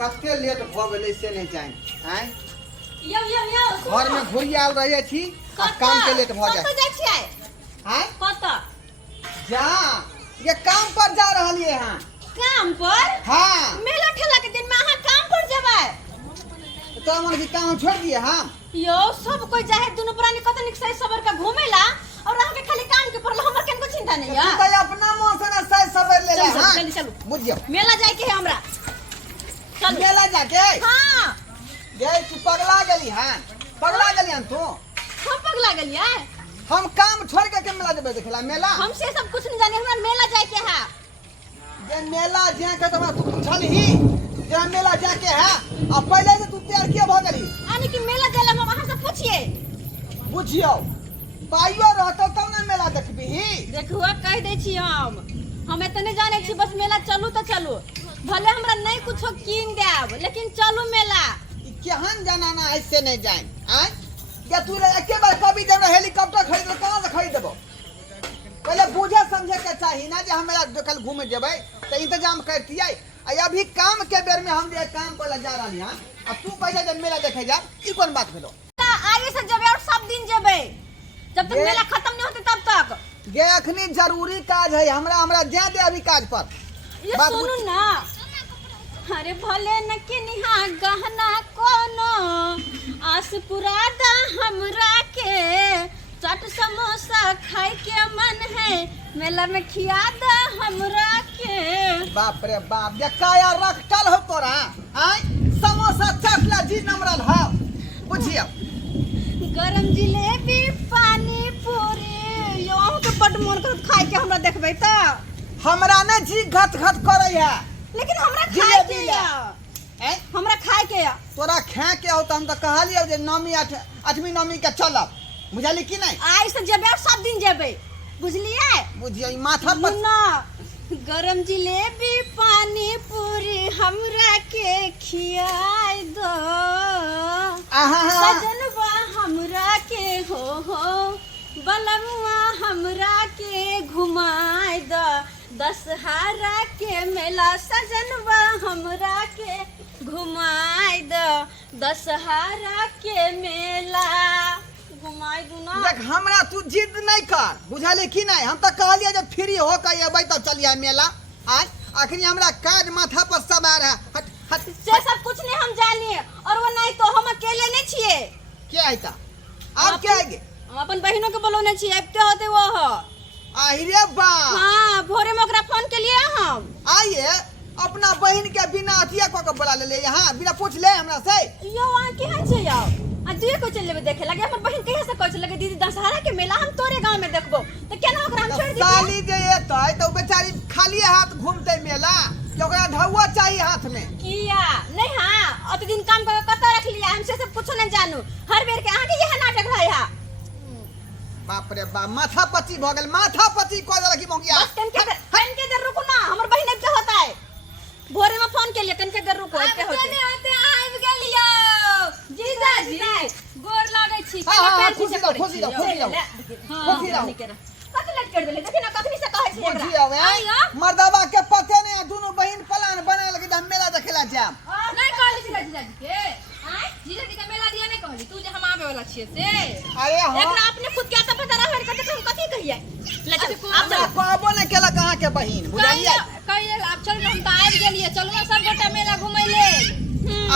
कते लेट भ गेलै से नहीं जान हैं यो घर में घुरी आल रहे छी आ काम के लेट भ जाए कत जाय छियै हैं कत जा ये काम पर जा रहलिए हां काम पर हां मेला ठेला के दिन में अहाँ काम पर जेबै तो हमन की काम छोड़ दिए हम यो सब कोई जाहे दुनु प्राणी कत निक सही सबर का घूमेला और अहाँ के खाली काम के परला हमर केनको चिंता नहीं है तू तो अपना मौसन से सबर ले ले हां चलू बुझियो मेला जाय के है हमरा चल मेला जाके हां गए तू पगला गेली हां पगला गेली हन तू हम पगला गेलियै हम काम छोड़ के मेला देबे देखला मेला हम से सब कुछ नहीं जाने हमरा मेला जाय के है ये मेला जाके तो तू पूछल ही जे मेला जाके है अब पहले से तू तैयार किए भ गेली यानी कि मेला जाला हम अहाँ से पूछिए बुझियो पाइयो रहतो तब ना मेला देखबी देखो कह दै छी हम एतने जाने छी बस मेला चलू तो चलू भले हमरा नहीं कुछो कीन देब लेकिन चलू मेला केहन जनाना ऐसे नहीं जाए आय या तू एके बार कभी जब हेलीकॉप्टर खरीद कहां से खरीद देबो पहले बुझे समझे के चाहिए ना जे हमरा कल घूमे जेबै त इंतजाम करतियै आ अभी काम के बेर में हम जे काम पर जा रहली हां अब तू पैसा जब मेला देखे जा ई कोन बात भेलो आगे से जेबै और सब दिन जेबै जब तक मेला खत्म नहीं होते तब तक गे अखनी जरूरी काज है हमरा जा दे अभी काज पर ये सुनू ना अरे भले न के निहा गहना कोनो आस पुरादा हमरा के चाट समोसा खाए के मन है मेला में खिया दा हमरा के बाप रे बाप ये काया रखटल हो तोरा आय समोसा चाटला जी नमरल हो बुझियो गरम जिलेबी पानी पूरी यो के बड मन करत खाए के हमरा देखबै त हमरा ने जी घट घट करे है लेकिन हमरा खाए के जिलेबी है हमरा खाए के है तोरा खाए के हो त हम त कहलियो जे नौमी आठवीं नौमी के चलब बुझली कि नहीं आई से जेबै और सब दिन जेबै बुझलिए बुझियो ई माथा पर ना गरम जिलेबी पानी पूरी हमरा के खियाई दो सजनवा हमरा के हो बलमुआ हमरा के घुमाई दो दशहरा के मेला सजनवा हमरा के घुमाई दो दशहरा के मेला घुमाई दू ना देख हमरा तू जिद नहीं कर बुझली कि नहीं हम त कहलिए जे फ्री हो के अबै त चलिए मेला आज अखनी हमरा काज माथा पर सवार है हट हट से सब कुछ नहीं हम जानिए और वो नहीं तो हम अकेले नहीं छिए के आइता अब के आएगे हम अपन बहिनों के बोलौने छिए अब क्या होते वो हो आहिरे बा हां भोरे में ओकरा फोन के लिए हम आइए अपना बहन के बिना अथिया क के बुला ले यहां बिना पूछ ले हमरा से यो वहां केहन छै यो आ दुए को चल लेबे देखे लगे हमर बहन कहिया से कहै लगे दीदी दशहरा के मेला हम तोरे गांव में देखबो तो केना ओकरा हम छोड़ दिए साली जे एतै तो बेचारी खाली हाथ घूमते मेला कि ओकरा ढौआ चाहिए हाथ में किया नहीं हां अत दिन काम कर कत रख लिया हमसे सब कुछ न जानू हर बेर के आके यह नाटक रहे हा बाप रे बाप माथा पची भ गेल माथा पची क देलक की मोगिया कन के देर रुको ना हमर बहिन अब क्या होता है भोरे में फोन के लिए कन के देर रुको अब क्या होते आइब गेलियो जीजा जी गोर लागै छी हां खुशी दो खुशी दो खुशी दो खुशी दो कत लट कर देले देखि ना कखनी से कहै छी खुशी आवे मर्दाबा के पते नहीं दोनों बहन प्लान बना लगे हम मेला देखेला जाम नहीं कहली जीजा जी के जीजा जी के मेला दिया नहीं कहली तू जे हम आवे वाला छिए से अरे हां एकरा अपने खुद के आता पता रह करके हम कथि कहिए ले चल आप चल कहबो नहीं केला कहां के बहन बुझलिए कहिए अब चल हम त आइब गेलिए चलू ना सब गोटा मेला घुमै ले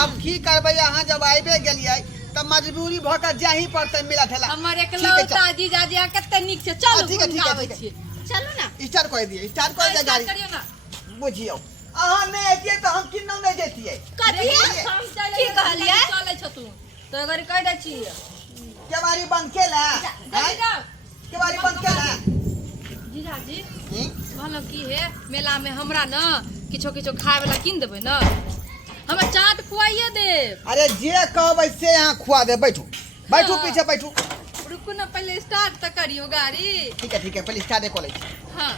अब की करबै यहां जब आइबे गेलिए त मजबूरी भ के जाही पड़ते मेला ठेला हमर एकलौता जीजा जी कते नीक छै चलू ठीक है आबै छी चलू ना स्टार्ट कर दिए स्टार्ट कर दे गाड़ी करियो ना बुझियो अहाँ नहीं एतिए तो हम किन्नो नहीं देतिए कथि हम चले की कहलिए चले छ तू तो अगर कह दै छी केवारी बंद केला केवारी बंद केला जीजा जी कहलो की है मेला में हमरा न किछो किछो खाए वाला किन देबै न हम चाट खुआइए दे अरे जे कहबै से यहाँ खुआ दे बैठू बैठू हाँ। पीछे बैठू रुकू ना पहले स्टार्ट त करियो गाड़ी ठीक है पहले स्टार्ट कर ले हां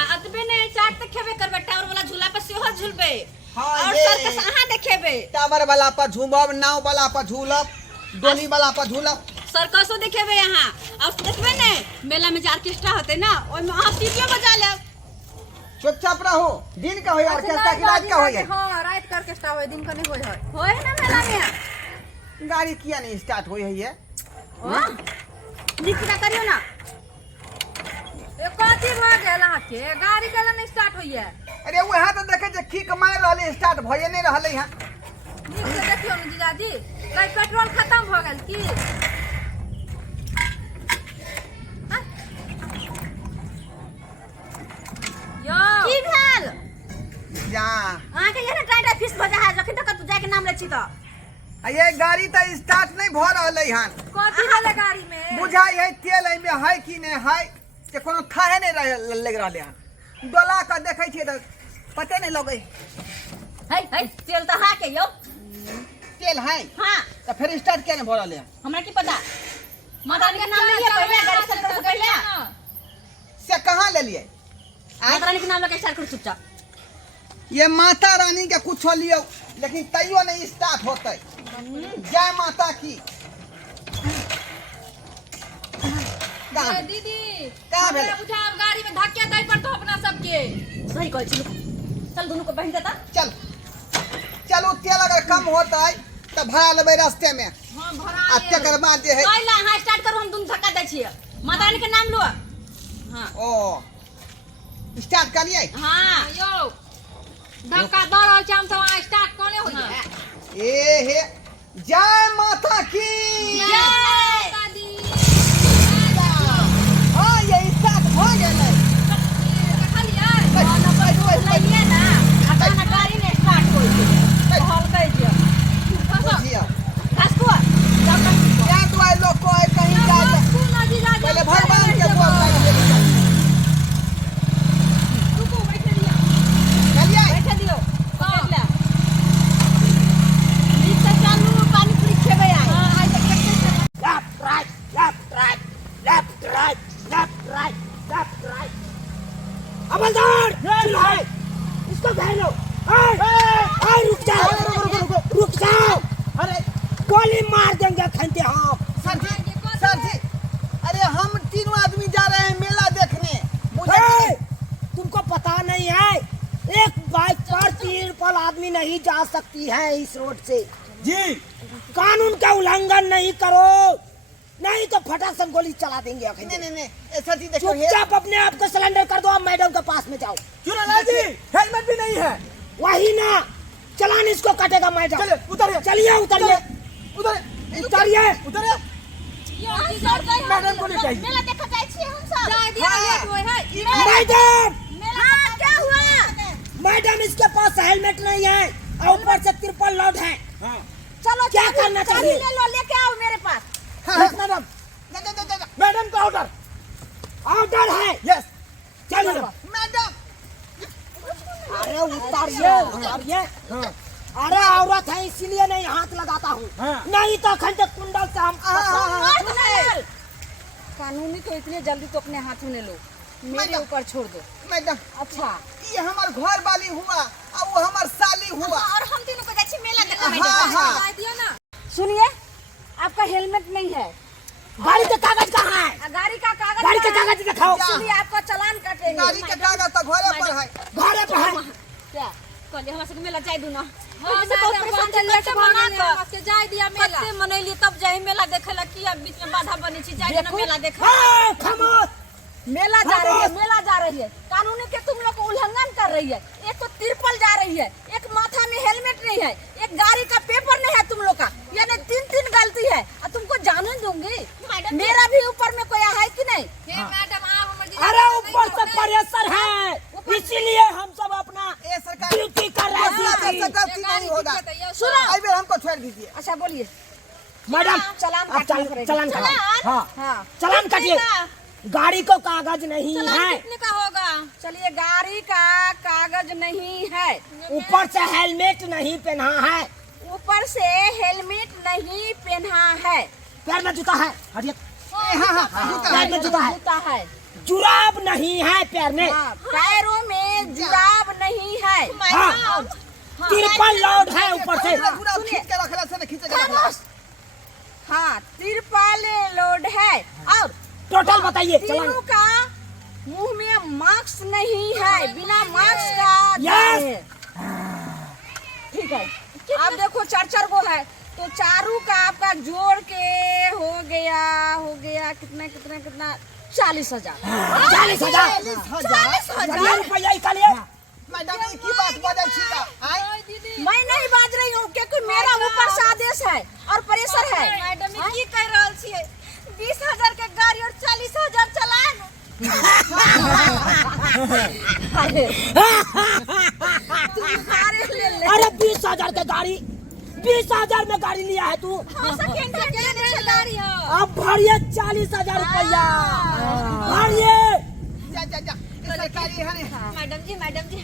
आ अतबे ने चाट तक खेबे करबे टावर वाला झूला पर सेहो झूलबे हाँ, और ये- सर्कस अहाँ देखेबे टावर वाला पर झूमब नाव वाला पर झूलब डोली वाला पर झूलब सर्कसो देखेबे यहाँ और देखबे ने मेला में जे ऑर्केस्ट्रा होते ना ओय में अहाँ सीटियो बजा लेब चुपचाप रहो दिन का होया ऑर्केस्ट्रा की रात का होया हां रात का ऑर्केस्ट्रा होए दिन कने होए है होए ना मेला में गाड़ी किया नहीं स्टार्ट हुई है ये लिखना करियो ना ए कथी भ गेल अहाँ के गाड़ी केला नहीं स्टार्ट होइए अरे वहाँ तो देखे जे किक मार रहले स्टार्ट भइए नहीं रहले यहाँ नीक से देखियो न जीजाजी कहीं पेट्रोल खत्म भ गेल की हाँ? यो की भेल जा अहाँ के ये टाइट फिस बजा है जखन तक तू जाके नाम ले छी तो ये गाड़ी तो स्टार्ट नहीं भ रहले यहाँ कथी भेले गाड़ी में बुझाई है तेल में है कि नहीं है जे कोनो थाहे नहीं लग रहले यहाँ डोला का देखे छिए तो पते नहीं लगे है तेल तो हा के यो तेल है हां तो फिर स्टार्ट क्या नहीं भ रहले हमरा की पता माता रानी के नाम ले लिए पहले गाड़ी स्टार्ट कर पहले से कहाँ ले लिए माता रानी के नाम लेके स्टार्ट कर चुपचाप ये माता रानी के कुछ लियो लेकिन तैयो नहीं स्टार्ट होते जय माता की ए दीदी का भेल? हमरा बुझा अब गाड़ी में धक्के दै पड़तो अपना सबके सही कहै छी चल दोनों को बहन देता चल चलो तेल अगर कम होता है तो भरा लेबै रास्ते में हां भरा आ तेकर बाद जे है कहला हां स्टार्ट करू हम दोनों धक्का दै छियै माता रानी के नाम लो हां ओ स्टार्ट करिए हां यो धक्का दऽ रहल छी हम सब अहाँ स्टार्ट कोने होइए ए हे जय माता की जय दादी हाँ ये स्टार्ट हो गेलै देखलिए लइए ना अचानक गाड़ी ने स्टार्ट होई छै कहल कहै छै बुझियो कासको क्या दुआई लोग को है कहीं जाए तो पहले भगवान के बोल लगे चलिए बैठे दियो बैठ ले नीचे चालू पानी पूरी खेबै आइ left right left right left right left right left right अमलदार है इसको घेर लो रुक जाओ रुक जाओ अरे गोली मार देंगे खंते हम सर जी अरे हम तीनों आदमी जा रहे हैं मेला देखने मुझे तुमको पता नहीं है एक बाइक पर 3 पल आदमी नहीं जा सकती है इस रोड से जी कानून का उल्लंघन नहीं करो नहीं तो फटाक से गोली चला देंगे नहीं ऐसा चीज देखो चुपचाप अपने आप को सिलेंडर कर दो अब मैडम के पास में जाओ क्यों जी हेलमेट भी नहीं है वही ना चलान इसको काटेगा मैडम उतरिए चलिए उतरिए उतरिए मैडम को नहीं चाहिए मेला देखा जाय छी हम सब दादी लेट होए है मैडम मेला क्या हुआ मैडम इसके पास हेलमेट नहीं है और ऊपर से तिरपल लोड है चलो क्या करना चाहिए? ले लो लेके आओ मेरे पास मैडम मैडम का ऑर्डर है यस चलिए मैडम अरे उतारिए अरे औरत है इसीलिए नहीं हाथ लगाता हूँ नहीं तो खंडे कुंडल से हम कानूनी तो इतने जल्दी तो अपने हाथ में लो मेरे ऊपर छोड़ दो मैडम अच्छा ये हमार घर वाली हुआ और वो हमार साली हुआ और हम तीनों को जाए मेला देखने हाँ। दे दियो ना सुनिए आपका हेलमेट नहीं है गाड़ी का कागज कहाँ है गाड़ी का कागज गाड़ी का कागज दिखाओ इसलिए आपका चालान काटेंगे गाड़ी का कागज तो घरे पर है घरे पर है क्या कहले हमरा सबके मेला जाय दू ना हां से बहुत परेशान लेट लेट बना बना के के जाय दिया मेला कते मनैली तब जाय मेला देखे ला किया बीच में बाधा बनी छी जाय ना मेला देखे खामोश मेला जा रही है मेला जा रही है कानूनी के तुम लोग उल्लंघन कर रही है एक तो तिरपल जा रही है एक माथा में हेलमेट नहीं है एक गाड़ी का पेपर नहीं है तुम लोग का यानी 3 गलती है और तुमको जाने दूंगी मेरा भी ऊपर में कोई है कि नहीं हे मैडम आप हमर जी अरे ऊपर से प्रेशर है इसीलिए हम सब अपना ड्यूटी कर रहे हैं गलती नहीं होगा सुनो आई बेर हमको छोड़ दीजिए अच्छा बोलिए मैडम चालान आप काटना पड़ेगा। चालान काटिए हाँ हाँ चालान काटिए गाड़ी को कागज नहीं चालान है कितने का होगा चलिए गाड़ी का कागज नहीं है ऊपर से हेलमेट नहीं पहना है ऊपर से हेलमेट नहीं पहना है पैर में जूता है हटिए पैर में जूता है जूता है जुराब नहीं है पैर में हाँ, पैरों में जुराब नहीं है हाँ, तिरपल लोड है ऊपर से खामोश। हाँ तिरपल लोड है और टोटल बताइए चालान तीनों का मुंह में मास्क नहीं है बिना मास्क का Yes. है। ठीक गए। आप देखो 4 गो है तो चारों का आपका जोड़ के हो गया कितना 40,000। 40,000 रुपया निकालिए। मैडम ये की बात बदल छी का आय मैं नहीं बाज रही हूँ क्योंकि मेरा ऊपर से आदेश है और प्रेशर है। मैडम ये की कह रहल छियै 20,000 के गाड़ी और 40,000 चलान अरे 20,000 का गाड़ी, 20,000 में गाड़ी लिया है तू। सेकंड गाड़ी है अब भरिए 40,000 रुपया भरिए। जा सरकारी है ने मैडम जी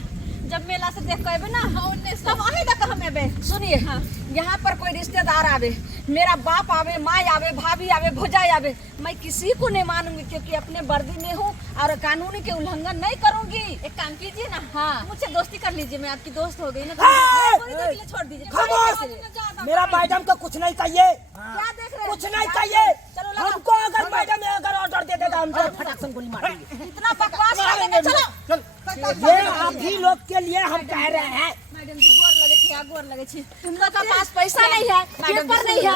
जब मेला से देख के ना तब वही तक हमें बे सुनिए यहाँ पर कोई रिश्तेदार आवे, मेरा बाप आवे, माँ आवे, भाभी आवे, भौजाई आवे, मैं किसी को नहीं मानूंगी क्योंकि अपने वर्दी में हूँ और कानूनी के उल्लंघन नहीं करूंगी। एक काम कीजिए ना हाँ मुझसे दोस्ती कर लीजिए, मैं आपकी दोस्त हो गई ना हाँ। थोड़ी देर के लिए छोड़ दीजिए। खामोश, मेरा मैडम को कुछ नहीं कहिए, क्या देख रहे कुछ नहीं कहिए। चलो लगा। हमको अगर मैडम अगर ऑर्डर दे देगा हम तो फटाक से गोली मार देंगे। इतना बकवास करेंगे चलो। ये आप ही लोग के लिए हम कह रहे हैं। मैडम जी गोर लगे छी तुम लोग का पास पैसा नहीं है, पेपर नहीं है,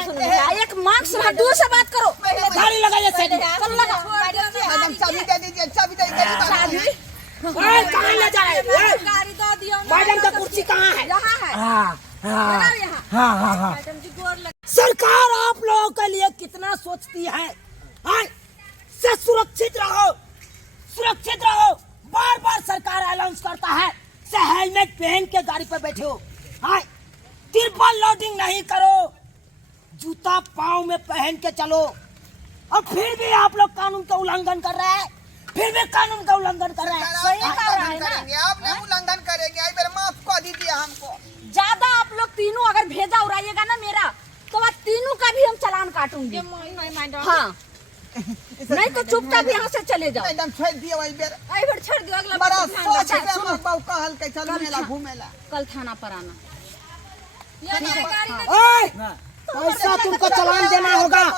एक मार्क्स है, दूर से बात करो। गाड़ी लगाइए साइड में। चलो लगा। मैडम चाबी दे दीजिए, चाबी दे दीजिए। ओए, कहाँ ले जा रहे हैं? गाड़ी दे दियो मैडम का कुर्सी कहाँ है? यहाँ है हाँ यहाँ। हाँ। मैडम जी गोर लगे सरकार आप लोगों के लिए कितना सोचती है, हाँ? से सुरक्षित रहो। बार बार सरकार अनाउंस करता है से हेलमेट पहन के गाड़ी पर बैठे हो, हाँ? ट्रिपल लोडिंग नहीं करो, जूता पाँव में पहन के चलो। और फिर भी आप लोग कानून का उल्लंघन कर रहे हैं, सही कह रहा है ना। करेंगे आपने उल्लंघन करेंगे, एक बार माफ कर दीजिए हमको। ज्यादा आप लोग तीनों अगर भेजा उड़ाइएगा ना मेरा तो बाद तीनों का भी हम चालान काटूंगी। हाँ नहीं तो चुपचाप यहाँ से चले जाओ। मैडम छोड़ दिए वही बेर आई बार छोड़ दियो अगला बड़ा बार ध्यान सोच रखिए। है हमर बाऊ कहल के चल मेला घूमेला। कल थाना पर आना। ओए, पैसा तुमको चालान देना होगा,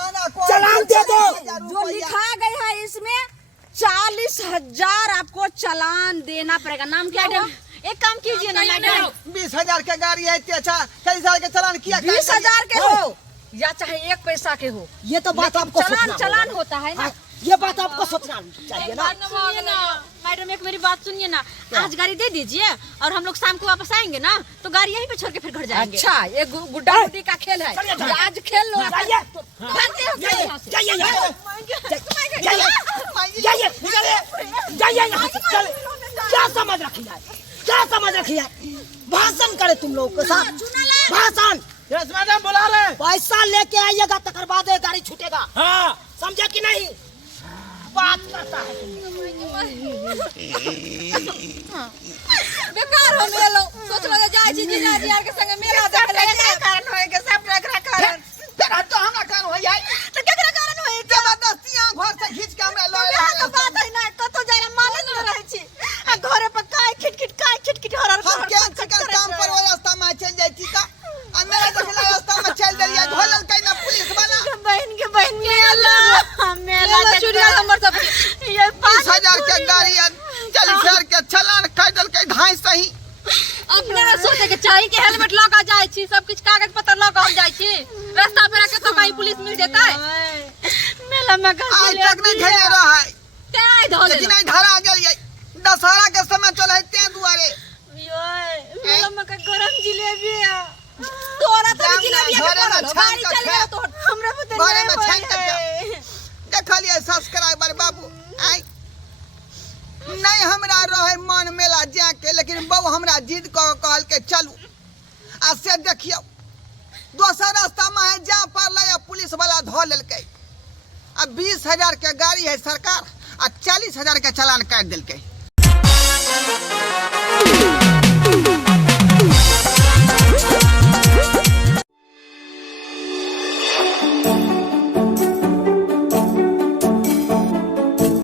चालान दे दो। जो लिखा गया है इसमें 40,000 आपको चालान देना पड़ेगा। नाम क्या है? एक काम कीजिए ना मैडम 20,000 के गाड़ी है इतने अच्छा, कई साल के चालान किया 20,000 के हो या चाहे 1 पैसा के हो, ये तो बात आपको सोचना चालान होगा। होता है ना। हाँ, ये बात आपको सोचना चाहिए ना। सुनिए ना मैडम एक मेरी बात सुनिए ना, आज गाड़ी दे दीजिए और हम लोग शाम को वापस आएंगे ना तो गाड़ी यहीं पे छोड़ के फिर घर जाएंगे। अच्छा ये गुड्डा गुड्डी का खेल है, आज खेल लो। जाइए, भागते हो जाइए, यहाँ से। जाइए, जाइए, यहाँ से, चले। क्या समझ रखी है? भाषण करे तुम लोग के साथ, भाषण। यस मैडम बुला रहे। पैसा लेके आइएगा तकर बाद ये गाड़ी छूटेगा, हाँ समझे कि नहीं? बात करता है बेकार हो मेरा लोग सोच लगे जाए जी जीजा जी यार के संग मेला देख ले कारण होए के सब एकरा कारण फिर तो हमरा कारण हो जाए तो केकरा कारण होए जबरदस्ती घर से खींच के हमरा लए तो बात है ना कतो जाय माने न रहै छी आ घरे पर काय खिटखिट हर हम के चिकन काम पर वो रास्ता में चल जाई छी का आ मेरा देखला रास्ता में चल देलिए धोलल कहीं ना पुलिस वाला के बहन मेला चुड़िया नंबर सब ये 20,000 के गाड़ी है 40,000 के चालान काटल के ढाई सही अपने ना सोचे के चाहिए कि हेलमेट लगा जाए छी, सब कुछ कागज पत्र लगा हम जाए छी, रास्ता पे के तो कहीं पुलिस मिल जाता है। मेला में आज तक नहीं धरे रहा है काय धोले लेकिन नहीं धरा गेलिए दशहरा के समय चले ते दुआरे मेला में का गरम जिलेबी है तोरा तो जिलेबी घरे में है, छान गाड़ी के चल रहा तो हमरा पता घरे नहीं में छान के है देखलिए सब्सक्राइबर बाबू आई नहीं हमरा रहे मन मेला जाके लेकिन बहु हमरा जिद कहल के चलू आ से देखियो दोसर रास्ता में है जहाँ पर ले पुलिस वाला धो लेलके अब 20,000 के गाड़ी है सरकार आ 40,000 के चालान काट दिलके।